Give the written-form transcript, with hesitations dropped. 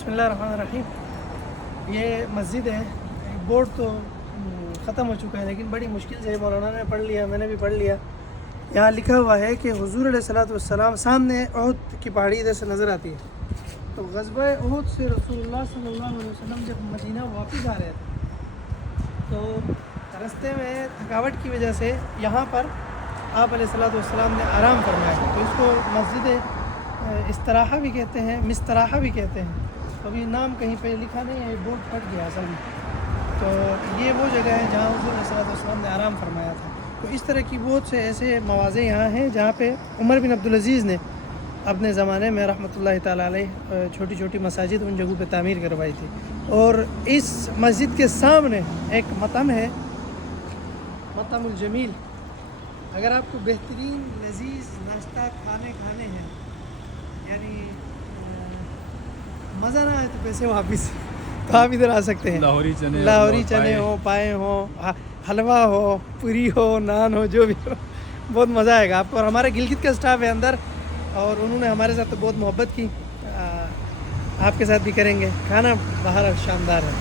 बिस्मिल्लाहिर्रहमानिर्रहीम। ये मस्जिद है, बोर्ड तो ख़त्म हो चुका है लेकिन बड़ी मुश्किल से मौलाना ने पढ़ लिया, मैंने भी पढ़ लिया। यहाँ लिखा हुआ है कि हुज़ूर अलैहिस्सलातु वस्सलाम, सामने उहद की पहाड़ी इधर से नज़र आती है। तो ग़ज़वा उहद से रसूलुल्लाह सल्लल्लाहु अलैहि वसल्लम जब मदीना वापस आ रहे थे तो रास्ते में थकावट की वजह से यहाँ पर आप अलैहिस्सलातु वस्सलाम ने आराम फरमाया। तो इसको मस्जिद इस्तराहा भी कहते हैं, मिस्तराहा भी कहते हैं। अभी नाम कहीं पे लिखा नहीं है, बोर्ड फट गया असल में। तो ये वो जगह है जहाँ हुज़ूर सल्लल्लाहु अलैहि वसल्लम ने आराम फरमाया था। तो इस तरह की बहुत से ऐसे मवाज़े यहाँ हैं जहाँ पे उमर बिन अब्दुल अज़ीज़ ने अपने ज़माने में रहमतुल्लाहि ताला अलैह छोटी छोटी मसाजिद उन जगहों पे तामीर करवाई थी। और इस मस्जिद के सामने एक मतम है, मतमुल जमील। अगर आपको बेहतरीन लजीज़ नाश्ता खाने हैं, यानी मज़ा ना आए तो पैसे वापस, तो आप इधर आ सकते हैं। लाहौरी चने हो, पाए हो, हलवा हो, पूरी हो, नान हो, जो भी हो, बहुत मज़ा आएगा आपको। और हमारे गिलगित का स्टाफ है अंदर और उन्होंने हमारे साथ तो बहुत मोहब्बत की, आपके साथ भी करेंगे। खाना बाहर शानदार है।